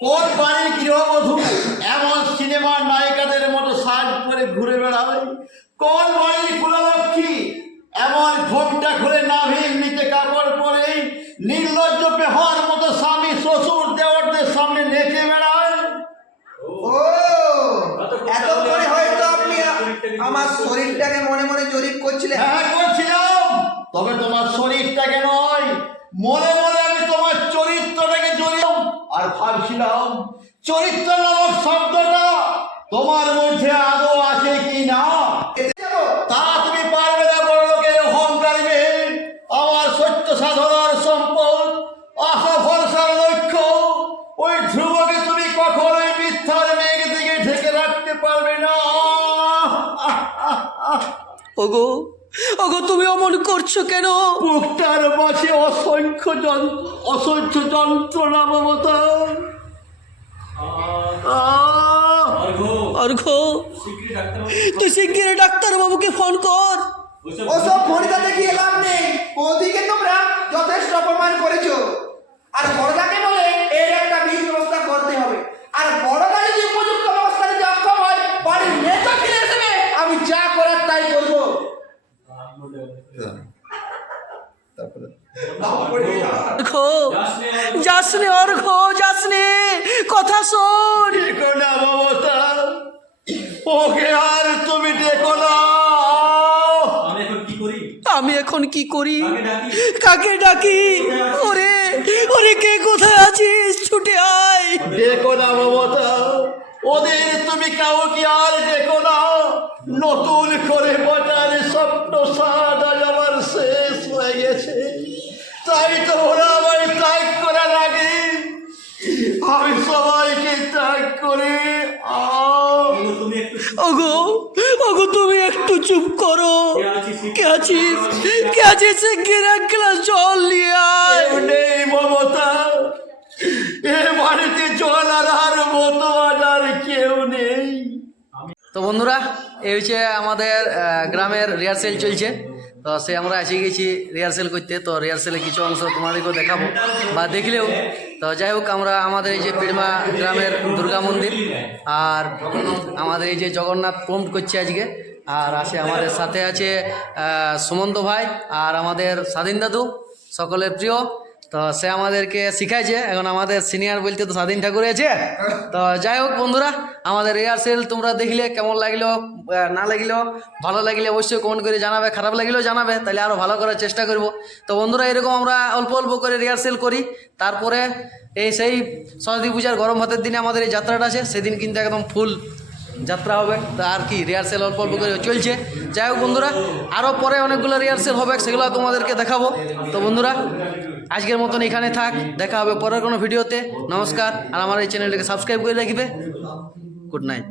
কোন বাড়ির গৃহবধূ এমন সিনেমার নায়িকাদের মতো সাজ করে ঘুরে বেড়াবে? কোন বাড়ির কুললক্ষ্মী এমন ঘোমটা খুলে নাভির নিচে কাপড় পরে নির্লজ্জ পেহর মতো স্বামী শ্বশুর দেওয়ারদের সামনে নেচে বেড়ায়? ও এতক্ষণে হয়তো আপনি আমার শরীরটাকে মনে মনে জরিপ করছিলেন। হ্যাঁ করছিলাম, তবে তোমার শরীরটাকে নয়, মনে মনে আমি তোমার চরিত্রটাকে জড়িয়ে আর ভাবছিলাম চরিত্র নামক শব্দটা তোমার মধ্যে আদৌ আছে কি না। তা তুমি পারবে না বড় লোকের অহংকারী, আমার সত্য সাধনার সম্পদ, আশা ভরসার লক্ষ্য, ওই ধ্রুবকে তুমি কখনোই মিথ্যার মেঘ থেকে ঢেকে রাখতে পারবে না। ওগো ওগো তুমি অমন করছো কেন? বুকটার মাঝে অসহ্য যন্ত্রণা মমতা। অর্ঘ, তুই শিগগিরই ডাক্তারবাবুকে ফোন কর। ওসব ফোনটা দেখি এলাম নেই, ওদিকে তোমরা যথেষ্ট অপমান করেছো। আর বড়দাকে বলে এর একটা বিহিত ব্যবস্থা করতে হবে। আর বড়দা যদি উপযুক্ত ব্যবস্থা নিতে অক্ষম হয়, বাড়ির মেয়েটা ফিরে আসবে, আমি যা করার তাই করবো। যাসনে অর্ঘ, যাসনে, কথা শোন। ডেকো না মমতা, ওকে আর তুমি ডেকো না। আমি এখন কি করি? কাকে ডাকি? ওরে ওরে, কে কোথায় আছিস? ছুটে আয়। ডেকো না মমতা, ওদের তুমি কাউকে আর ডেকো না। নতুন করে বাঁচার স্বপ্ন সাদা আমার শেষ হয়ে গেছে, তাই তো ওরা আমায় ত্যাগ করার আগে আমি সবাইকে ত্যাগ করে। ওগো ওগো, তুমি একটু চুপ করো। কে আছিস? কে আছিস? শিগগির এক গ্লাস জল নিয়ে আয়। নেই মমতা, এ বাড়িতে জল আনার মতো আর কেউ নেই। তো বন্ধুরা, এই হচ্ছে আমাদের গ্রামের রিহার্সেল চলছে। তো সে আমরা এসে গেছি রিহার্সেল করতে। তো রিহার্সেলে কিছু অংশ তোমাদেরকেও দেখাবো বা দেখলেও। তো যাই হোক, আমরা আমাদের এই যে পিড়মা গ্রামের দুর্গা মন্দির আর আমাদের এই যে জগন্নাথ প্রম্পট করছে আজকে। আর আছে আমাদের সাথে আছে সুমন্ত ভাই আর আমাদের স্বাধীন দাদু, সকলের প্রিয়। তো সে আমাদেরকে শিখাইছে, এখন আমাদের সিনিয়র বলতে তো স্বাধীন ঠাকুর আছে। তো যাই হোক বন্ধুরা, আমাদের রিহার্সেল তোমরা দেখলে কেমন লাগলো, না লাগলো, ভালো লাগলে অবশ্যই কমেন্ট করে জানাবে, খারাপ লাগলেও জানাবে, তাহলে আরও ভালো করার চেষ্টা করব। তো বন্ধুরা, এরকম আমরা অল্প অল্প করে রিহার্সেল করি। তারপরে সেই সরস্বতী পূজার গরম ভাতের দিনে আমাদের এই যাত্রাটা আছে, সেদিন কিন্তু একদম ফুল যাত্রা হবে। তা আর কি, রিহার্সেল অল্প অল্প করে চলছে। যাই হোক বন্ধুরা, আরও পরে অনেকগুলো রিহার্সেল হবে, সেগুলো তোমাদেরকে দেখাবো। তো বন্ধুরা, আজকের মতন এখানে থাক, দেখা হবে পরের কোনো ভিডিওতে। নমস্কার, আর আমার এই চ্যানেলটাকে সাবস্ক্রাইব করে রাখবে। Good night.